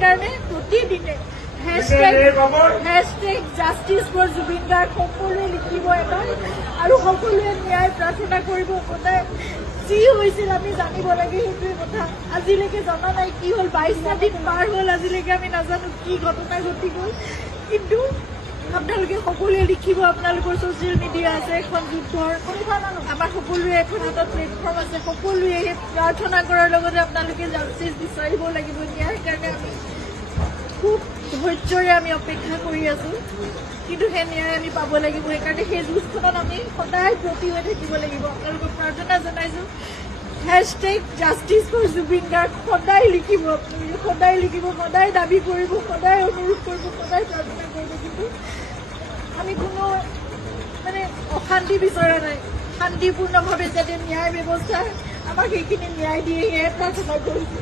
সেইকাৰণে প্ৰতিদিনে হেশটেগ justice for Zubeen Garg সকলোৱে লিখিব এবাৰ আৰু সকলোৱে ন্যায় প্ৰাৰ্থনা কৰিব। সদায় যি হৈছিল আমি জানিব লাগে, সেইটোৱে কথা। আজিলৈকে জনা নাই কি হ'ল, 22টা দিন পাৰ হ'ল, আজিলৈকে আমি নাজানো কি ঘটনা ঘটি গ'ল। কিন্তু আপোনালোকে সকলোৱে লিখিব, আপোনালোকৰ ছ'চিয়েল মিডিয়া আছে, এখন যুদ্ধৰ আমাৰ সকলোৱে এখন হাতত প্লেটফৰ্ম আছে, সকলোৱে প্ৰাৰ্থনা কৰাৰ লগতে আপোনালোকে জাষ্টিছ বিচাৰিব লাগিব। ন্যায়ৰ কাৰণে আমি খুব ধৈৰ্যৰে আমি অপেক্ষা কৰি আছো, কিন্তু সেই ন্যায় আমি পাব লাগিব। সেইকাৰণে সেই যুঁজখনত আমি সদায় ব্ৰতী হৈ থাকিব লাগিব। আপোনালোকক প্ৰাৰ্থনা জনাইছো, হেশটেগ জাষ্টিছ ফৰ জুবিন গাৰ্গ সদায় লিখিব, আপোনালোকে সদায় লিখিব, সদায় দাবী কৰিব, সদায় অনুৰোধ কৰিব, সদায় প্ৰাৰ্থনা কৰিব। কিন্তু আমি কোনো অশান্তি বিচৰা নাই, শান্তিপূৰ্ণভাৱে যাতে ন্যায় ব্যৱস্থাই আমাক সেইখিনি ন্যায় দিয়ে, সেয়ে প্ৰাৰ্থনা কৰিছো।